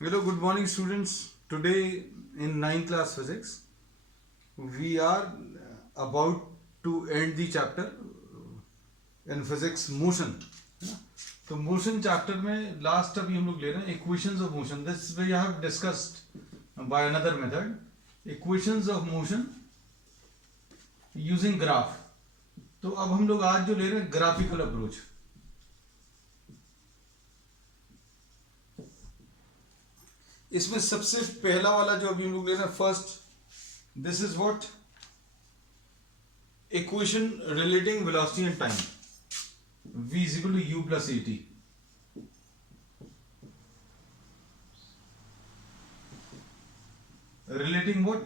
Hello, good morning, students. Today in ninth class physics, we are about to end the chapter in physics motion. है ना? तो motion chapter में last अभी हम लोग ले रहे हैं equations of motion. This we have discussed by another method equations of motion using graph. तो अब हम लोग आज जो ले रहे हैं ग्राफिकल अप्रोच. इसमें सबसे पहला वाला जो अभी हम लोग ले रहे हैं first, this is what equation relating velocity and time. v is equal to u plus at. Relating what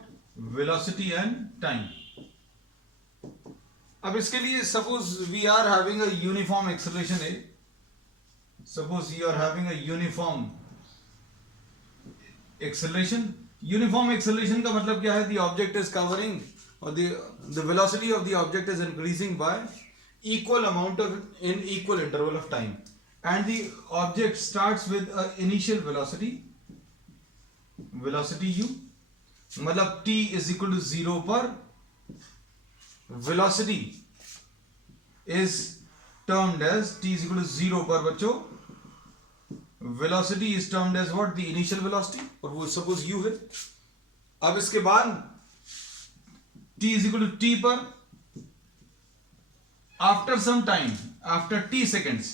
velocity and time. अब इसके लिए suppose we are having a uniform acceleration a. Suppose you are having a uniform acceleration. Uniform acceleration का मतलब क्या है? The object is covering और the velocity of the object is increasing by equal amount of in equal interval of time, and the object starts with a initial velocity u. मतलब t is equal to 0 पर velocity is termed as t is equal to 0 पर बच्चों velocity is termed as what? The initial velocity, और वो suppose u है. अब इसके बाद t is equal to t पर after some time, after t seconds,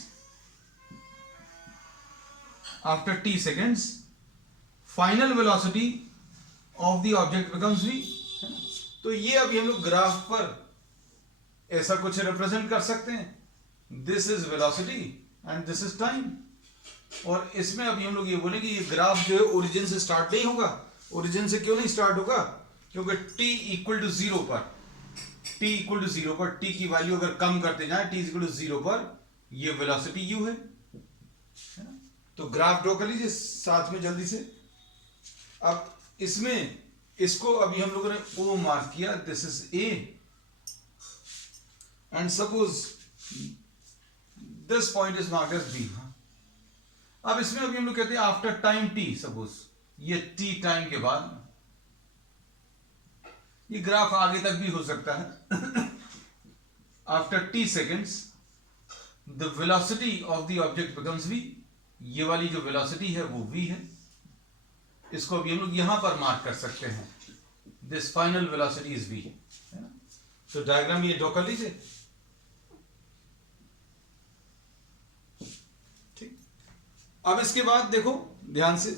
final velocity of the object becomes v. तो ये अभी हम लोग ग्राफ पर ऐसा कुछ रिप्रेजेंट कर सकते हैं. This is velocity and this is time. और इसमें अभी हम लोग ये बोले कि ये ग्राफ जो है ओरिजिन से स्टार्ट नहीं होगा. ओरिजिन से क्यों नहीं स्टार्ट होगा? क्योंकि t इक्वल टू 0 पर t इक्वल टू 0 पर t की वैल्यू अगर कम करते जाए t इक्वल टू 0 पर ये वेलोसिटी u है. तो ग्राफ ड्रॉ कर लीजिए साथ में जल्दी से. अब इसमें इसको अभी हम लोगों ने O मार्क किया. This is A and suppose this point is marked as B. अब इसमें अभी हम लोग कहते हैं आफ्टर टाइम t. सपोज ये t टाइम के बाद ये ग्राफ आगे तक भी हो सकता है. After t seconds the velocity of the object becomes v. ये वाली जो वेलोसिटी है वो v है. इसको अभी हम लोग यहां पर मार्क कर सकते हैं. This final velocity is v. तो डायग्राम ये ड्रॉ कर लीजिए. ठीक. अब इसके बाद देखो ध्यान से.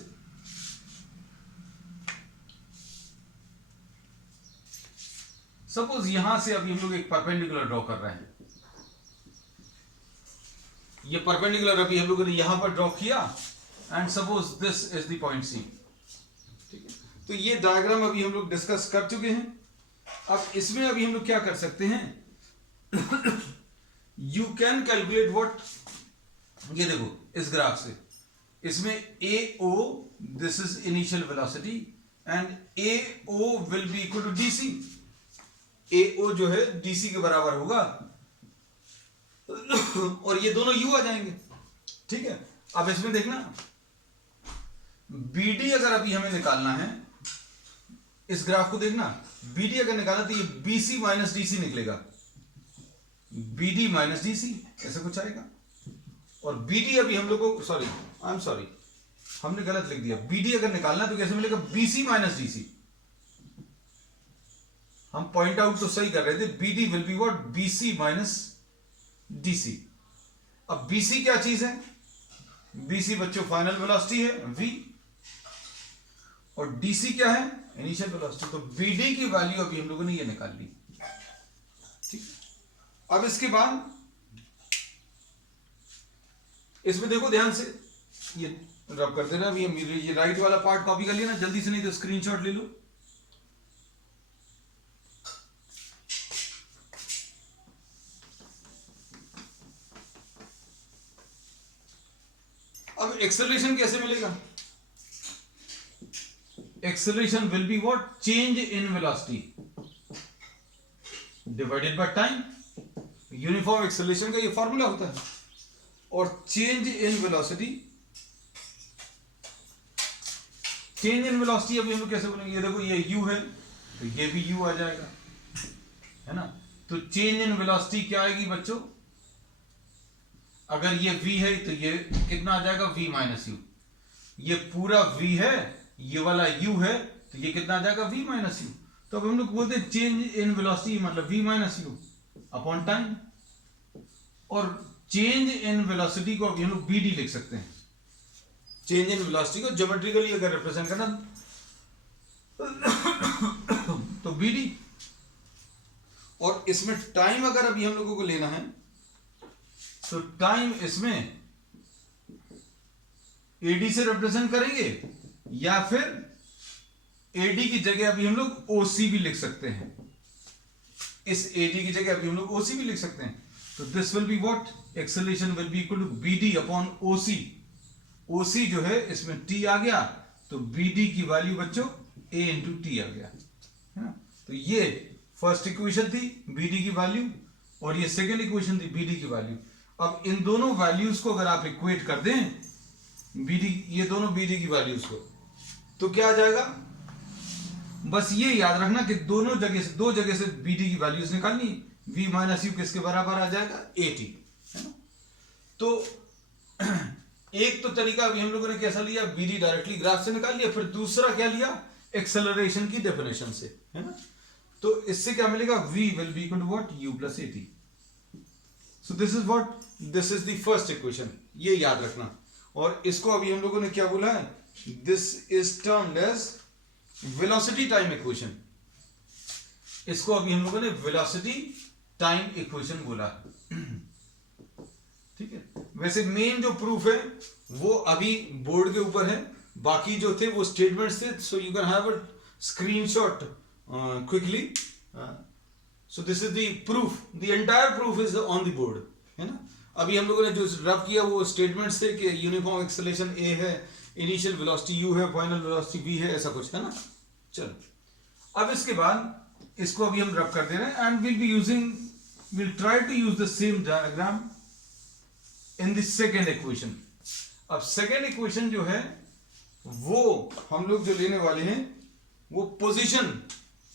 सपोज यहां से अभी हम लोग एक परपेंडिकुलर ड्रॉ कर रहे हैं. ये परपेंडिकुलर अभी हम लोगों ने यहां पर ड्रॉ किया and suppose this is the point C. ठीक है. तो ये डायग्राम अभी हम लोग डिस्कस कर चुके हैं. अब इसमें अभी हम लोग क्या कर सकते हैं? You can calculate what. ये देखो इस ग्राफ से इसमें AO this is initial velocity and AO will be equal to DC. AO जो है DC के बराबर होगा और ये दोनों U आ जाएंगे. ठीक है. अब इसमें देखना BD अगर अभी हमें निकालना है, इस ग्राफ को देखना. BD अगर निकालना तो ये BC माइनस DC निकलेगा. BD माइनस DC ऐसा कुछ आएगा. और BD अभी हम लोग को सॉरी हमने गलत लिख दिया. BD अगर निकालना तो कैसे मिलेगा? BC minus DC. हम पॉइंट आउट तो सही कर रहे थे. BD will be what? BC minus DC. अब BC क्या चीज है? BC बच्चों फाइनल वेलोसिटी है v और DC क्या है? Initial velocity. तो BD की वैल्यू अभी हम लोगों ने ये निकाल ली. ठीक. अब इसके बाद इसमें देखो ध्यान से ये रब कर देना. अभी ये राइट वाला पार्ट कॉपी कर लिया ना जल्दी से, नहीं तो स्क्रीनशॉट ले लो. अब एक्सेलरेशन कैसे मिलेगा? Acceleration will be what? Change in velocity divided by time. Uniform acceleration का ये फॉर्मूला होता है. और change in velocity change in velocity अभी हम लोग कैसे बोलेंगे, ये देखो ये u है तो ये भी u आ जाएगा, है ना। तो चेंज इन वेलोसिटी क्या आएगी बच्चों, अगर ये v है तो ये कितना आ जाएगा v माइनस यू, ये पूरा v है, ये वाला u है तो ये कितना आ जाएगा v माइनस यू। तो अब हम लोग बोलते हैं चेंज इन वेलोसिटी मतलब v minus u upon time, और चेंज इन वेलोसिटी को अभी हम लोग bd लिख सकते हैं। चेंज इन वेलोसिटी को ज्योमेट्रिकली अगर रिप्रेजेंट करना तो bd, और इसमें टाइम अगर अभी हम लोगों को लेना है तो टाइम इसमें AD से रिप्रेजेंट करेंगे, या फिर AD की जगह अभी हम लोग OC भी लिख सकते हैं, इस AD की जगह अभी हम लोग OC भी लिख सकते हैं। तो this will be what, acceleration will be equal to BD upon OC। OC जो है इसमें T आ गया तो BD की वैल्यू बच्चों A इंटू T आ गया, है ना। तो ये फर्स्ट इक्वेशन थी BD की वैल्यू, और ये सेकेंड इक्वेशन थी BD की वैल्यू। अब इन दोनों वैल्यूज को अगर आप इक्वेट कर दें BD, ये दोनों BD की वैल्यूज को, तो क्या आ जाएगा, बस ये याद रखना कि दोनों जगह से, दो जगह से BD की वैल्यूज निकालनी, v माइनस यू किसके बराबर आ जाएगा, AT, है ना। तो एक तो तरीका अभी हम लोगों ने कैसा लिया, BD डायरेक्टली ग्राफ से निकाल लिया, फिर दूसरा क्या लिया, एक्सेलरेशन की डेफिनेशन से, है ना। तो इससे क्या मिलेगा, v will be equal to what, u plus AT। So this is what, this is the first equation, ये याद रखना। और इसको अभी हम लोगों ने क्या बोला है, this is termed as velocity time equation. इसको अभी हम लोगों ने वेलोसिटी टाइम इक्वेशन बोला, ठीक है। वैसे मेन जो प्रूफ है वो अभी बोर्ड के ऊपर है, बाकी जो थे वो स्टेटमेंट्स थे, so you can have a screenshot quickly. So this is the proof, the entire proof is on the board, है ना। अभी हम लोगों ने जो रब किया वो स्टेटमेंट्स थे कि यूनिफॉर्म एक्सेलरेशन A है, इनिशियल वेलोसिटी u है, फाइनल वेलोसिटी v है, ऐसा कुछ, है ना। चलो अब इसके बाद इसको अभी हम रब कर दे रहे हैं, and will be using, will try to use the same diagram in the second equation. अब सेकेंड इक्वेशन जो है वो हम लोग जो लेने वाले हैं वो पोजीशन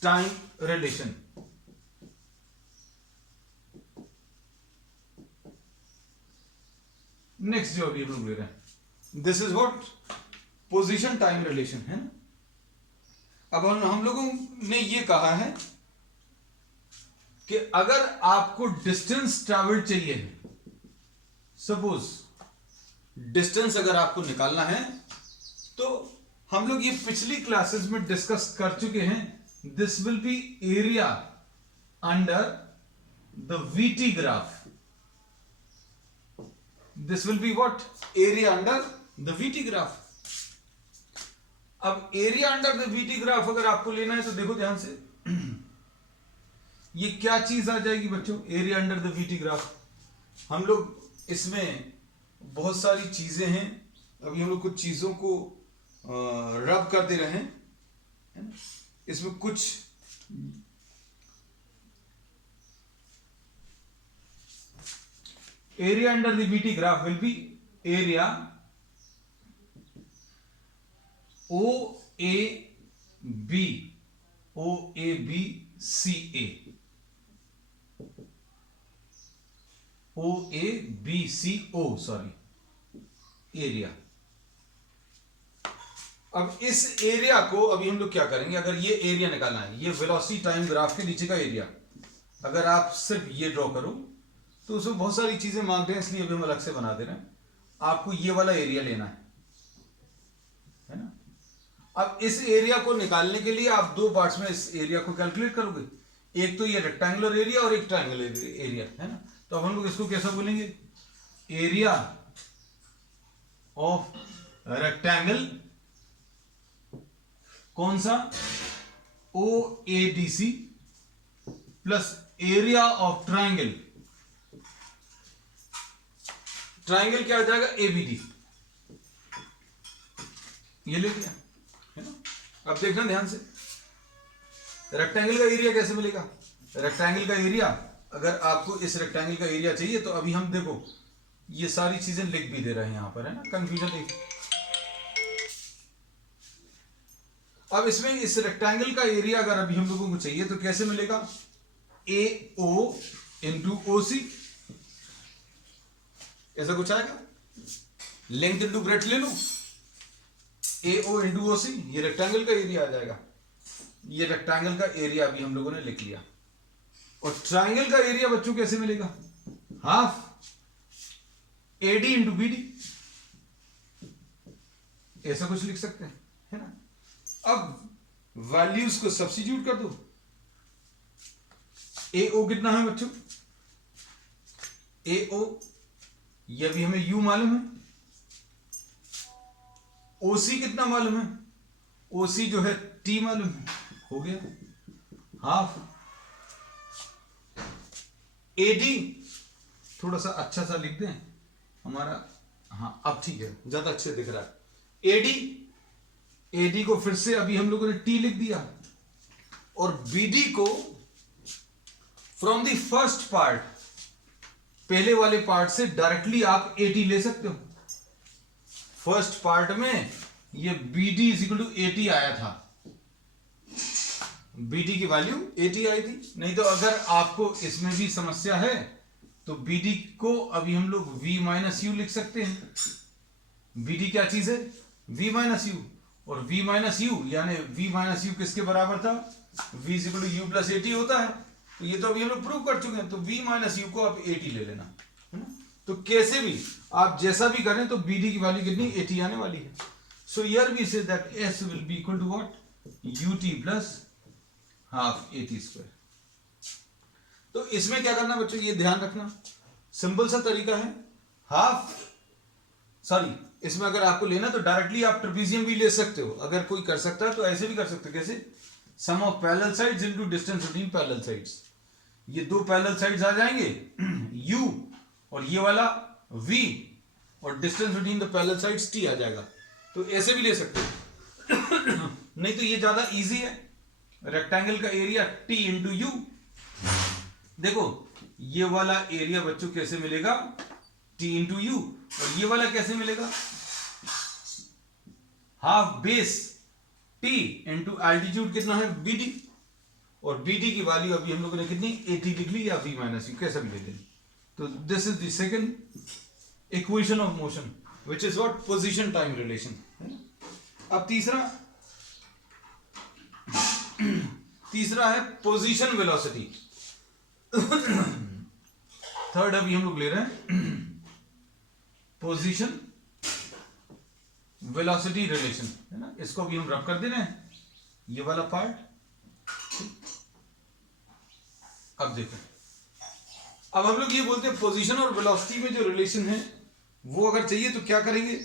टाइम रिलेशन। नेक्स्ट जो अभी हम लोग ले रहे हैं, this is what, position time relation, है ना। अब हम लोगों ने ये कहा है कि अगर आपको डिस्टेंस ट्रैवल चाहिए, सपोज डिस्टेंस अगर आपको निकालना है, तो हम लोग ये पिछली क्लासेस में डिस्कस कर चुके हैं, this will be area under the VT graph. This will be what, area under the VT graph. अब area under the VT graph अगर आपको लेना है तो देखो ध्यान से, ये क्या चीज आ जाएगी बच्चों, area under the VT graph. हम लोग इसमें बहुत सारी चीजें हैं, अभी हम लोग कुछ चीजों को रब कर दे रहे हैं, है ना। इसमें कुछ area under the VT graph will be area OAB, OABCA, OABCO, sorry, area. अब इस एरिया को अभी हम लोग क्या करेंगे, अगर ये एरिया निकालना है, ये वेलोसिटी टाइम ग्राफ के नीचे का एरिया, अगर आप सिर्फ ये ड्रॉ करो तो उसमें बहुत सारी चीजें मांग रहे हैं, इसलिए अभी हम अलग से बना दे रहे हैं। आपको ये वाला एरिया लेना है ना। अब इस एरिया को निकालने के लिए आप दो पार्ट्स में इस एरिया को कैलकुलेट करोगे, एक तो ये रेक्टेंगुलर एरिया और एक ट्रायंगुलर एरिया, है ना। तो अब हम लोग इसको कैसा बोलेंगे, एरिया ऑफ रेक्टेंगल, कौन सा, OADC, plus area of triangle, triangle क्या आ जाएगा, ABD। ये ले लिया, है ना। अब देखना ध्यान से, रेक्टेंगल का एरिया कैसे मिलेगा, रेक्टेंगल का एरिया, अगर आपको इस रेक्टेंगल का एरिया चाहिए तो अभी हम देखो ये सारी चीजें लिख भी दे रहे हैं यहां पर, है ना, कंफ्यूजन एक। अब इसमें इस रेक्टेंगल का एरिया अगर अभी हम लोगों को चाहिए तो कैसे मिलेगा? ए ओ इंटू ओ सी, ऐसा कुछ आएगा। लेंथ इंटू ब्रेड्थ ले लो, ए ओ इंटू ओ सी, ये रेक्टेंगल का एरिया आ जाएगा। ये रेक्टेंगल का एरिया अभी हम लोगों ने लिख लिया। और ट्राइंगल का एरिया बच्चों कैसे मिलेगा? हाफ एडी इंटू बीडी, ऐसा कुछ लिख सकते हैं, है ना। अब वैल्यूज को सब्स्टिट्यूट कर दो। ए ओ कितना है बच्चों? ए ओ, ये भी हमें यू मालूम है। ओ सी कितना मालूम है? ओ सी जो है टी मालूम है, हो गया हाफ। एडी थोड़ा सा अच्छा सा लिख दें हमारा, हाँ अब ठीक है, ज्यादा अच्छे दिख रहा है। एडी, एडी को फिर से अभी हम लोगों ने टी लिख दिया, और बीडी को फ्रॉम द फर्स्ट पार्ट, पहले वाले पार्ट से डायरेक्टली आप एटी ले सकते हो। फर्स्ट पार्ट में ये बीडी इज इक्वल टू 80 आया था, बीडी की वैल्यू 80 आई थी। नहीं तो अगर आपको इसमें भी समस्या है तो बीडी को अभी हम लोग v माइनस यू लिख सकते हैं। बीडी क्या चीज है? v माइनस यू, और v माइनस यू यानी v माइनस यू किसके बराबर था? v is equal to u plus 80 होता है। तो ये तो अभी हम लोग प्रूव कर चुके हैं, तो v माइनस यू को आप 80 ले लेना, है ना। तो कैसे भी आप जैसा भी करें तो बीडी की वैल्यू कितनी? 80 आने वाली है। So here we say that s will be equal to what? ut plus half 80 square. तो इसमें क्या करना बच्चों, ये ध्यान रखना, सिंपल सा तरीका है। हाफ, सॉरी, इसमें अगर आपको लेना तो डायरेक्टली आप ट्रेपेजियम भी ले सकते हो। अगर कोई कर सकता है तो ऐसे भी कर सकते हो। कैसे? Sum of parallel sides into distance between parallel sides. ये दो पैरेलल साइड्स आ जाएंगे u, और ये वाला v, और distance between the parallel sides t आ जाएगा। तो ऐसे भी ले सकते हो। नहीं तो ये ज्यादा इजी है। रेक्टेंगल का एरिया t इंटू यू। देखो ये वाला एरिया बच्चों कैसे मिलेगा? t into you. और ये वाला कैसे मिलेगा? Half base t into altitude कितना है? bd। और bd की वैल्यू अभी हम लोगों ने कितनी? 80 लिख ली, या v माइनस यू, कैसा भी ले लें। तो this is the second equation of motion which is what? Position time relation. अब तीसरा है पोजीशन वेलोसिटी। थर्ड अभी हम लोग ले रहे हैं पोजीशन वेलोसिटी रिलेशन, है ना। इसको भी हम रब कर दे रहे हैं, ये वाला पार्ट। अब देखो, अब हम लोग ये बोलते हैं पोजीशन और वेलोसिटी में जो रिलेशन है वो अगर चाहिए तो क्या करेंगे?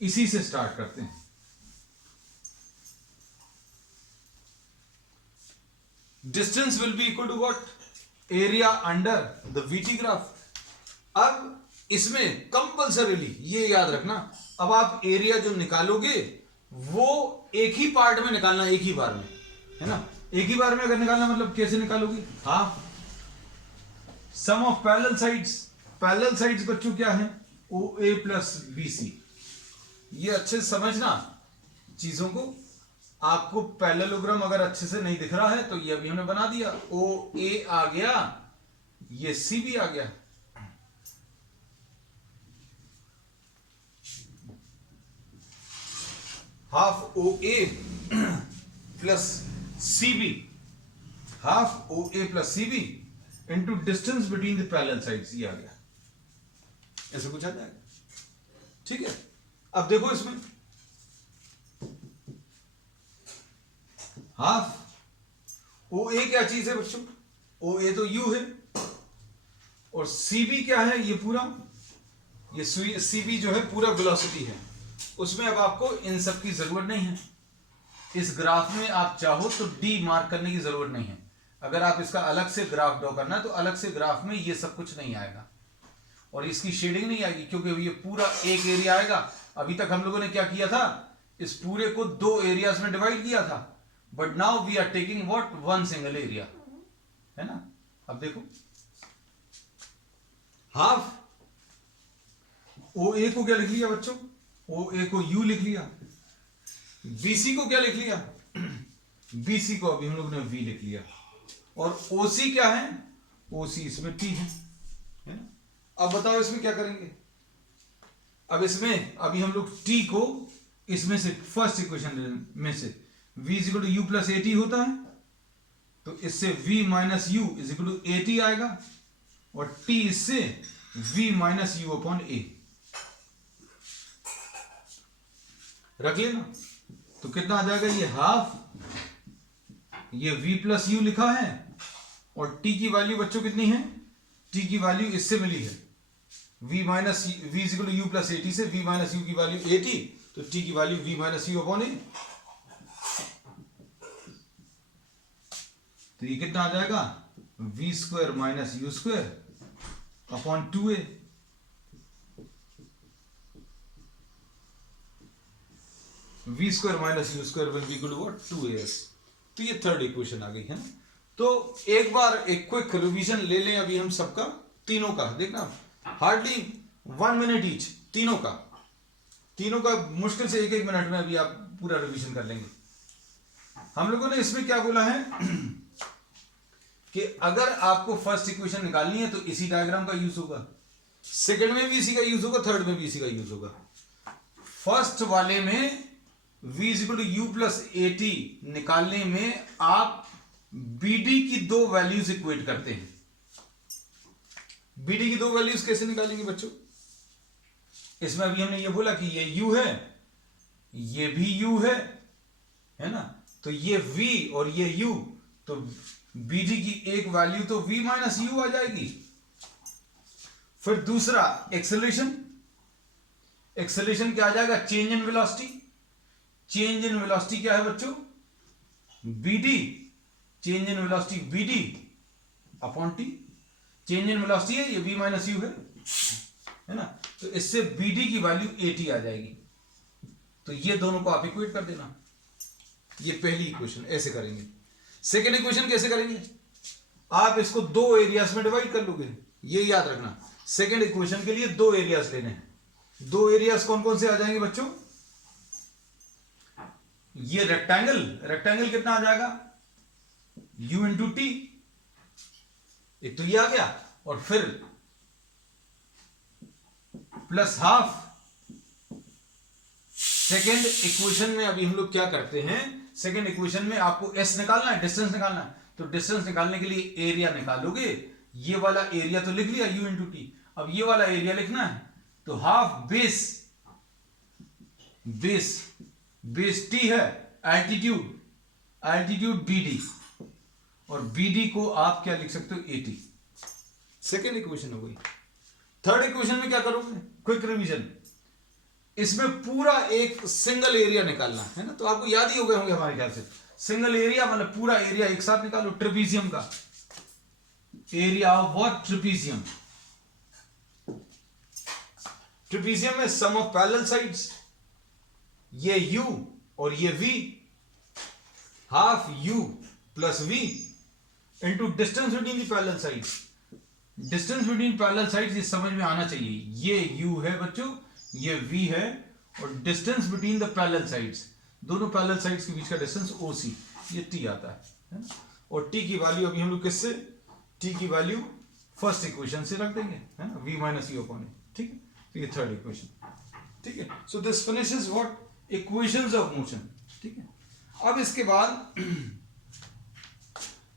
इसी से स्टार्ट करते हैं। Distance will be equal to what? Area under the VT graph. अब इसमें कंपल्सरीली ये याद रखना, अब आप एरिया जो निकालोगे वो एक ही पार्ट में निकालना, एक ही बार में, है ना। एक ही बार में अगर निकालना मतलब कैसे निकालोगे? Half sum of parallel sides. Parallel sides बच्चों क्या है? ओ ए प्लस बी सी। ये अच्छे से समझना चीजों को। आपको पैरेललोग्राम अगर अच्छे से नहीं दिख रहा है तो ये अभी हमने बना दिया। ओ ए आ गया, ये सी भी आ गया। Half O A plus C B, half O A plus C B into distance between the parallel sides, ये आ गया। ऐसे कुछ आ जाएगा, ठीक है। अब देखो इसमें हाफ ओ ए क्या चीज है बच्चों? ओ ए तो यू है, और सी बी क्या है? ये पूरा, ये सी बी जो है पूरा वेलोसिटी है। उसमें अब आपको इन सब की जरूरत नहीं है। इस ग्राफ में आप चाहो तो डी मार्क करने की जरूरत नहीं है। अगर आप इसका अलग से ग्राफ ड्रॉ करना है तो अलग से ग्राफ में ये सब कुछ नहीं आएगा, और इसकी शेडिंग नहीं आएगी, क्योंकि ये पूरा एक एरिया आएगा। अभी तक हम लोगों ने क्या किया था? इस पूरे को दो एरियाज में डिवाइड किया था, but now we are taking what? One single area, है ना। अब देखो हाफ ओ ए को क्या लिख लिया बच्चों, ओ ए को यू लिख लिया, बीसी को क्या लिख लिया, बीसी को अभी हम लोग ने वी लिख लिया, और ओसी क्या है, ओसी इसमें टी है ना। अब बताओ इसमें क्या करेंगे, अब इसमें अभी हम लोग टी को इसमें से फर्स्ट इक्वेशन में से v is equal to u plus a t होता है, तो इससे v minus u is equal to a t आएगा, और t इससे v minus u upon a रख लेना, तो कितना आ जाएगा, ये हाफ, ये v प्लस यू लिखा है, और t की वैल्यू बच्चों कितनी है, t की वैल्यू इससे मिली है v minus v is equal to u plus a t से v माइनस यू की वैल्यू ए टी, तो t की value v minus u upon a, तो ये कितना आ जाएगा, v square minus u square upon 2a, v square minus u square will be equal to what, 2as। तो ये थर्ड इक्वेशन आ गई है ना। तो एक बार एक क्विक रिवीजन ले लें अभी हम सबका, तीनों का, देखना हार्डली 1 मिनट ईच, तीनों का मुश्किल से 1-1 मिनट में अभी आप पूरा रिवीजन कर लेंगे। हम लोगों ने इसमें क्या बोला है कि अगर आपको फर्स्ट इक्वेशन निकालनी है तो इसी डायग्राम का यूज होगा, सेकंड में भी इसी का यूज होगा, थर्ड में भी इसी का यूज होगा। फर्स्ट वाले में v is equal to u plus a t निकालने में आप bd की दो वैल्यूज इक्वेट करते हैं। bd की दो वैल्यूज कैसे निकालेंगे बच्चों, इसमें अभी हमने ये बोला कि ये u है, ये भी u है ना, तो ये v और ये u, तो bd की एक वैल्यू तो v माइनस यू आ जाएगी। फिर दूसरा एक्सेलरेशन क्या आ जाएगा, change in velocity. Change in velocity क्या है बच्चों, bd, change in velocity bd upon t, change in velocity है, ये v माइनस यू है ना, तो इससे bd की वैल्यू at आ जाएगी। तो ये दोनों को आप इक्वेट कर देना, ये पहली इक्वेशन ऐसे करेंगे। सेकेंड इक्वेशन कैसे करेंगे, आप इसको दो एरियाज में डिवाइड कर लोगे, ये याद रखना। सेकेंड इक्वेशन के लिए दो एरियाज लेने हैं, दो एरियाज कौन कौन से आ जाएंगे बच्चों, ये रेक्टेंगल कितना आ जाएगा, u इंटू टी, एक तो ये आ गया, और फिर प्लस हाफ। सेकेंड इक्वेशन में अभी हम लोग क्या करते हैं, सेकेंड इक्वेशन में आपको s निकालना है, डिस्टेंस निकालना है, तो डिस्टेंस निकालने के लिए एरिया निकालोगे, ये वाला एरिया तो लिख लिया u इंटू टी, अब ये वाला एरिया लिखना है, तो हाफ बेस t है, एल्टीट्यूड bd, और bd को आप क्या लिख सकते हो, at। सेकेंड इक्वेशन हो गई। थर्ड इक्वेशन में क्या करोगे, क्विक रिवीजन, इसमें पूरा एक सिंगल एरिया निकालना है ना, तो आपको याद ही हो गए होंगे हमारे ख्याल से। सिंगल एरिया मतलब पूरा एरिया एक साथ निकालो, ट्रेपीजियम का एरिया ऑफ व्हाट, ट्रेपीजियम में सम ऑफ पैरेलल साइड्स, ये u और ये v, half u plus v into distance between the parallel sides. Distance between parallel sides ये समझ में आना चाहिए, ये u है बच्चों, ये v है, और distance between the parallel sides, दोनों पैरेलल साइड्स के बीच का डिस्टेंस OC, ये t आता है, और t की वैल्यू अभी हम लोग किससे, t की वैल्यू फर्स्ट इक्वेशन से रख देंगे, है ना, v माइनस यू अपॉन ए, ठीक है। तो ये थर्ड इक्वेशन, ठीक है। So this finishes what, equations of motion, ठीक है। अब इसके बाद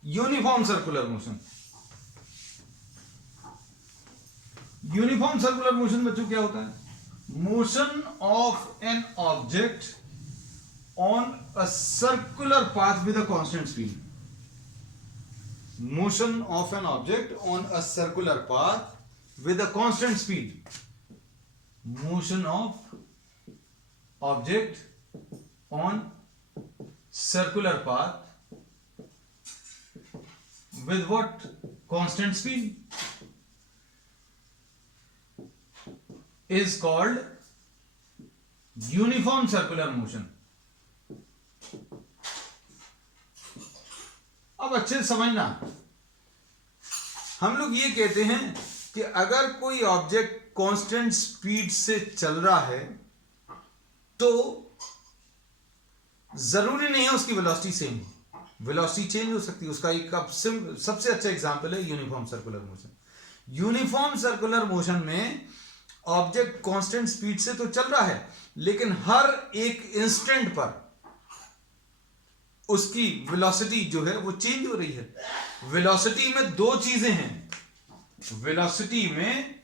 uniform circular motion. Uniform circular motion बच्चों क्या होता है, motion of an object on a circular path with a constant speed. Motion of an object on a circular path with a constant speed. Motion of object on circular path with what, constant speed, is called uniform circular motion। अब अच्छे से समझना, हम लोग ये कहते हैं कि अगर कोई ऑब्जेक्ट कांस्टेंट स्पीड से चल रहा है तो जरूरी नहीं है उसकी वेलोसिटी सेम हो, वेलोसिटी चेंज हो सकती है। उसका एक सबसे अच्छा एग्जांपल है uniform circular motion. Uniform circular motion में ऑब्जेक्ट कांस्टेंट स्पीड से तो चल रहा है, लेकिन हर एक इंस्टेंट पर उसकी वेलोसिटी जो है वो चेंज हो रही है। वेलोसिटी में दो चीजें हैं, वेलोसिटी में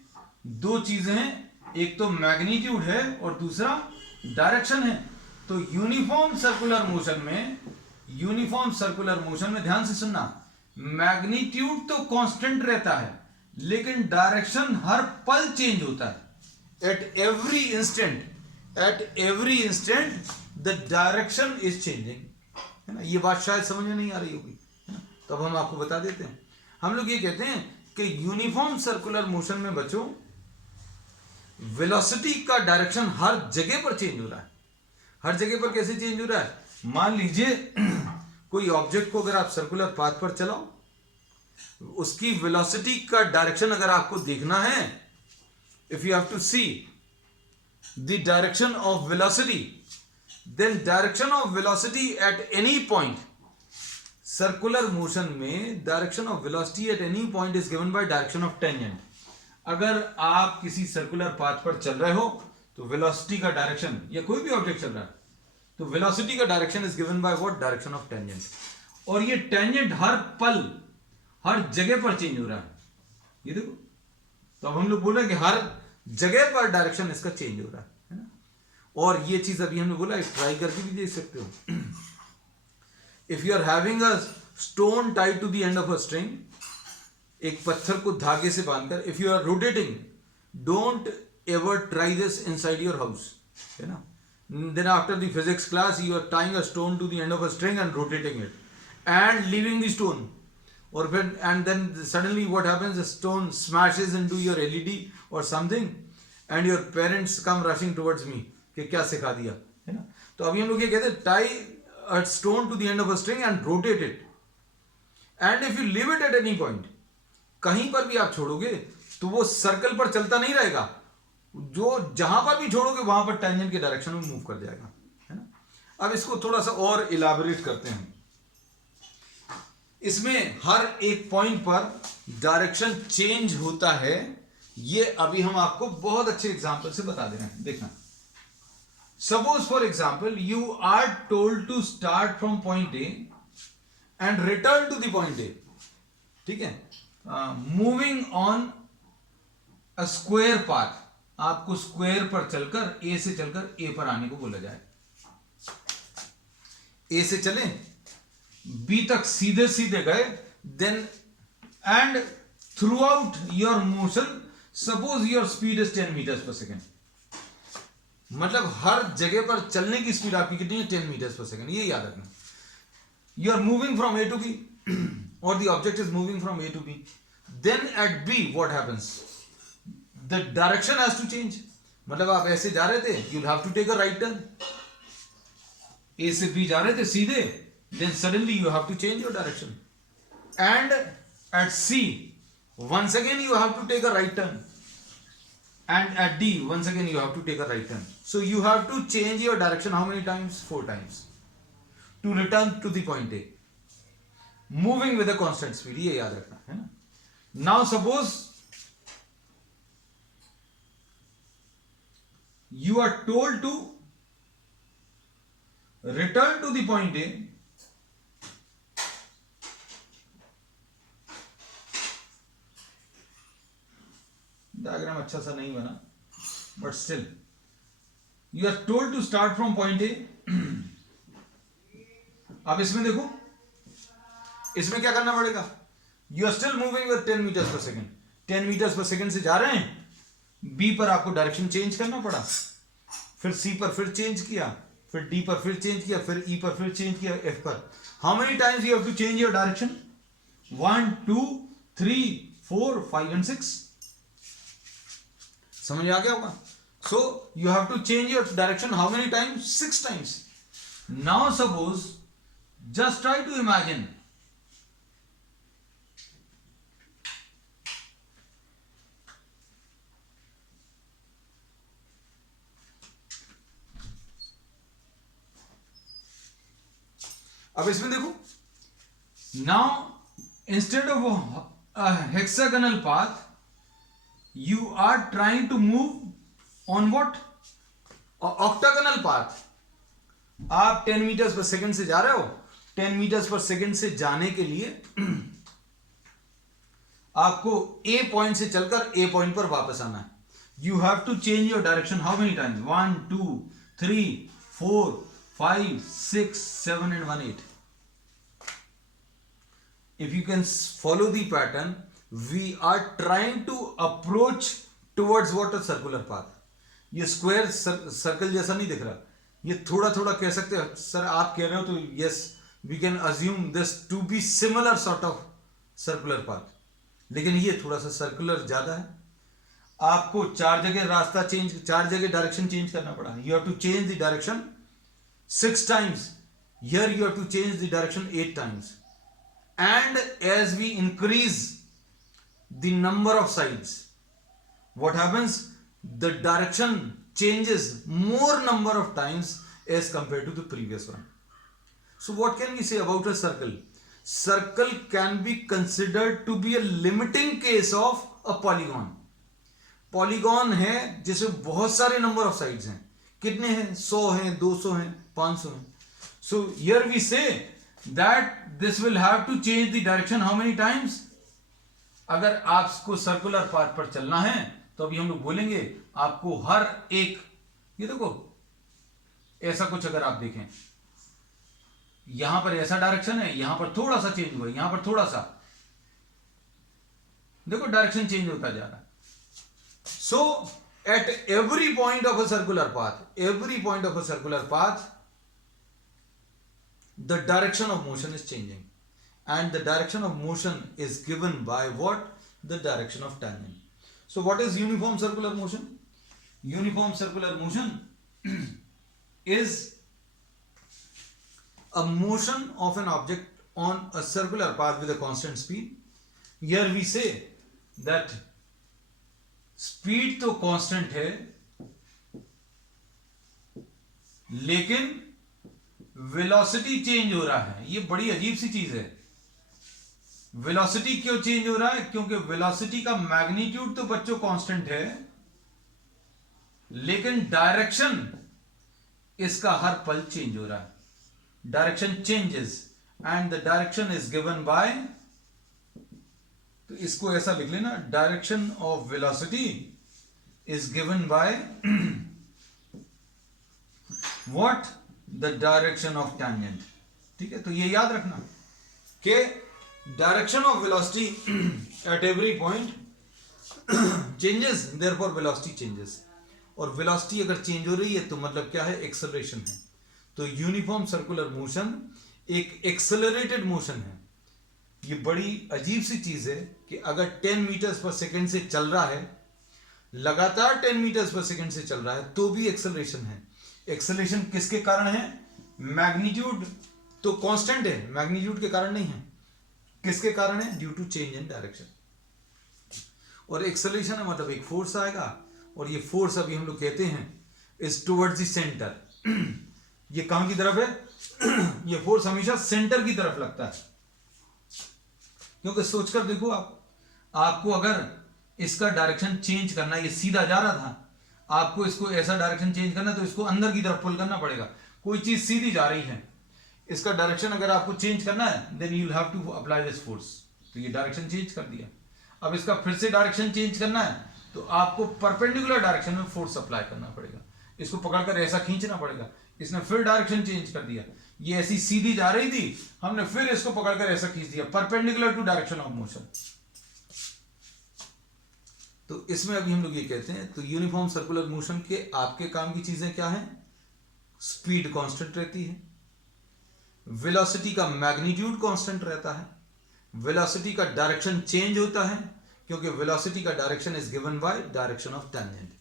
दो चीजें हैं, एक तो मैग्नीट्यूड है और दूसरा डायरेक्शन है। तो यूनिफॉर्म सर्कुलर मोशन में ध्यान से सुनना, मैग्नीट्यूड तो कांस्टेंट रहता है लेकिन डायरेक्शन हर पल चेंज होता है। At every instant the direction is changing, है ना। ये बात शायद समझ में नहीं आ रही होगी, है ना, तो अब हम आपको बता देते हैं। हम लोग ये कहते हैं कि यूनिफॉर्म सर्कुलर मोशन में बच्चों वेलोसिटी का डायरेक्शन हर जगह पर चेंज हो रहा है। हर जगह पर कैसे चेंज हो रहा है? मान लीजिए कोई ऑब्जेक्ट को अगर आप सर्कुलर पाथ पर चलाओ, उसकी वेलोसिटी का डायरेक्शन अगर आपको देखना है, if you have to see the direction of velocity, then direction of velocity at any point, circular motion में direction of velocity at any point is given by direction of tangent. अगर आप किसी circular path पर चल रहे हो तो velocity का डायरेक्शन, या कोई भी ऑब्जेक्ट चल रहा है तो वेलोसिटी का direction is given by what? Direction of tangent. और ये टेंजेंट हर पल हर जगह पर चेंज हो रहा है, ये देखो। तो अब हम लोग बोल रहे हैं कि हर जगह पर डायरेक्शन इसका चेंज हो रहा है ना। और ये चीज अभी हमने बोला, ट्राई करके भी देख सकते हो। If you are having a stone tied to the end of a string, एक पत्थर को धागे से बांधकर, if you are rotating, don't ever try this inside your house, है ना। Then after the physics class you are tying a stone to the end of a string and rotating it and leaving the stone, or when and then suddenly what happens, the stone smashes into your LED or something and your parents come rushing towards me कि क्या सिखा दिया, है ना। तो अभी हम लोग ये कहते हैं tie a stone to the end of a string and rotate it, and if you leave it at any point, कहीं पर भी आप छोड़ोगे तो वो सर्कल पर चलता नहीं रहेगा, जो जहां पर भी छोड़ोगे वहां पर टेंजेंट के डायरेक्शन में मूव कर जाएगा, है ना। अब इसको थोड़ा सा और इलाबोरेट करते हैं। इसमें हर एक पॉइंट पर डायरेक्शन चेंज होता है, ये अभी हम आपको बहुत अच्छे एग्जांपल से बता दे रहे हैं, देखना। Suppose for example you are told to start from point A and return to the point A, ठीक है, moving on a square path. आपको स्क्वायर पर चलकर ए से चलकर ए पर आने को बोला जाए। ए से चले, बी तक सीधे सीधे गए, then and throughout your motion suppose your speed is 10 metres per second, मतलब हर जगह पर चलने की स्पीड आपकी कितनी है? 10 मीटर्स पर सेकेंड, ये याद रखना। You are moving from A to B और the object is moving from A to B, then at B what happens? The direction has to change, मतलब आप ऐसे जा रहे थे, you have to take a right turn. A से B जा रहे थे सीधे, then suddenly you have to change your direction, and at C once again you have to take a right turn, and at D once again you have to take a right turn. So you have to change your direction how many times? 4 times to return to the point A, moving with a constant speed, ये याद रखना है ना। Now suppose you are told to return to the point A, diagram अच्छा सा नहीं बना, but still you are told to start from point A. अब इसमें देखो, इसमें क्या करना पड़ेगा? You are still moving with 10 metres per second, 10 metres per second से जा रहे हैं, बी पर आपको डायरेक्शन चेंज करना पड़ा, फिर सी पर फिर चेंज किया, फिर डी पर फिर चेंज किया, फिर ई पर फिर चेंज किया, एफ पर। How many times you have to change your direction? 1 2 3 4 5 and 6। समझ आ गया होगा? So you have to change your direction how many times? 6 times. Now suppose just try to imagine अब इसमें देखो, now instead of hexagonal path you are trying to move on what, octagonal path. आप 10 metres पर second से जा रहे हो, 10 metres पर सेकंड से जाने के लिए आपको ए पॉइंट से चलकर ए पॉइंट पर वापस आना है। You have to change your direction how many times, 1 2 3 4 5 6 7 and 1 8. If you can follow the pattern, we are trying to approach towards what a circular path. ये स्क्वायर सर्कल जैसा नहीं दिख रहा, ये थोड़ा थोड़ा कह सकते हैं सर, आप कह रहे हो तो yes we can assume this to be similar sort of circular path, लेकिन ये थोड़ा सा सर्कुलर ज्यादा है। आपको 4 जगह रास्ता चेंज, 4 जगह डायरेक्शन चेंज करना पड़ा। You have to change the direction 6 times. Here you have to change the direction 8 times. And as we increase the number of sides, what happens? The direction changes more number of times as compared to the previous one. So what can we say about a circle? Circle can be considered to be a limiting case of a polygon. Polygon है जिसमें बहुत सारे number of sides हैं। कितने हैं? 100 हैं, 200 हैं, 500 हैं। So here we say that this will have to change the direction how many times? अगर आपको सर्कुलर पाथ पर चलना है तो अभी हम लोग बोलेंगे आपको हर एक, ये देखो ऐसा कुछ अगर आप देखें, यहां पर ऐसा डायरेक्शन है, यहां पर थोड़ा सा चेंज हुआ, यहां पर थोड़ा सा, देखो डायरेक्शन चेंज होता जा रहा है। सो at every point of a circular path, every point of a circular path, the direction of motion is changing, and the direction of motion is given by what? The direction of tangent. So what is uniform circular motion? Uniform circular motion is a motion of an object on a circular path with a constant speed. Here we say that speed तो constant है, लेकिन velocity change हो रहा है। ये बड़ी अजीब सी चीज है। वेलोसिटी क्यों चेंज हो रहा है? क्योंकि वेलोसिटी का मैग्नीट्यूड तो बच्चों कांस्टेंट है, लेकिन डायरेक्शन इसका हर पल चेंज हो रहा है। Direction changes and the direction is given bye, तो इसको ऐसा लिख लेना, direction of velocity is given by what? The direction of tangent. ठीक है, तो ये याद रखना कि direction of velocity at every point changes, therefore velocity changes. और वेलोसिटी अगर चेंज हो रही है तो मतलब क्या है? एक्सेलरेशन है। तो यूनिफॉर्म सर्कुलर मोशन एक एक्सेलरेटेड मोशन है। ये बड़ी अजीब सी चीज है कि अगर 10 मीटर्स पर सेकंड से चल रहा है, लगातार 10 मीटर्स पर सेकंड से चल रहा है, तो भी एक्सेलरेशन है। एक्सेलरेशन किसके कारण है? मैग्नीट्यूड तो कांस्टेंट है, मैग्नीट्यूड के कारण नहीं है। किसके कारण है? Due to change in direction. और एक्सेलरेशन है मतलब एक फोर्स आएगा, और ये फोर्स अभी हम लोग कहते हैं इज टुवर्ड्स द सेंटर। ये कहां की तरफ है? ये फोर्स हमेशा सेंटर की तरफ लगता है। क्योंकि सोचकर देखो, आपको अगर इसका डायरेक्शन चेंज करना, ये सीधा जा रहा था, आपको इसको ऐसा डायरेक्शन चेंज करना तो इसको अंदर की तरफ पुल करना पड़ेगा। कोई चीज सीधी जा रही है, इसका डायरेक्शन अगर आपको चेंज करना है, then you will have to apply this force. तो ये डायरेक्शन चेंज कर दिया। अब इसका फिर से डायरेक्शन चेंज करना है तो आपको परपेंडिकुलर डायरेक्शन में फोर्स अप्लाई करना पड़ेगा। इसको पकड़कर ऐसा खींचना पड़ेगा। इसने फिर डायरेक्शन चेंज कर दिया, ये ऐसी सीधी जा रही थी, हमने फिर इसको पकड़कर ऐसा खींच दिया, perpendicular to direction of motion. तो इसमें अभी हम लोग ये कहते हैं, तो यूनिफॉर्म सर्कुलर मोशन के आपके काम की चीजें क्या है? स्पीड कांस्टेंट रहती है, वेलोसिटी का मैग्नीट्यूड कांस्टेंट रहता है, वेलोसिटी का डायरेक्शन चेंज होता है क्योंकि वेलोसिटी का direction is given by direction of tangent.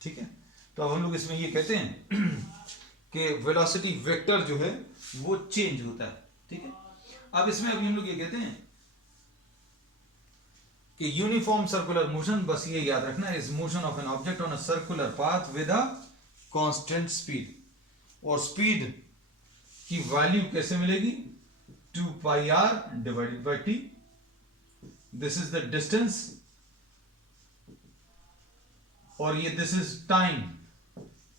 ठीक है, तो अब हम लोग इसमें ये कहते हैं कि वेलोसिटी वेक्टर जो है वो चेंज होता है। ठीक है, अब इसमें अभी हम लोग ये कहते हैं कि यूनिफॉर्म सर्कुलर मोशन, बस ये याद रखना, is motion of an object on a circular path with a constant speed. और स्पीड कि वैल्यू कैसे मिलेगी, 2 पाई r divided by t, this is the distance, और ये this is time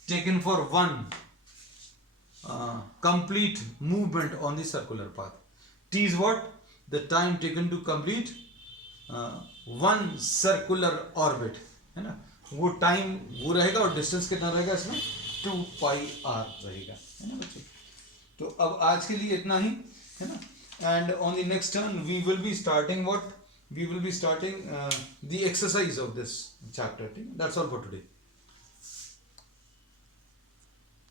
taken for one complete movement on the circular path. T is what? The time taken to complete one circular orbit, है ना, वो time वो रहेगा, और distance कितना रहेगा इसमें, 2 पाई r रहेगा, है ना बच्चों। तो अब आज के लिए इतना ही, है ना, and on the next turn we will be starting what, we will be starting the exercise of this chapter. That's all for today.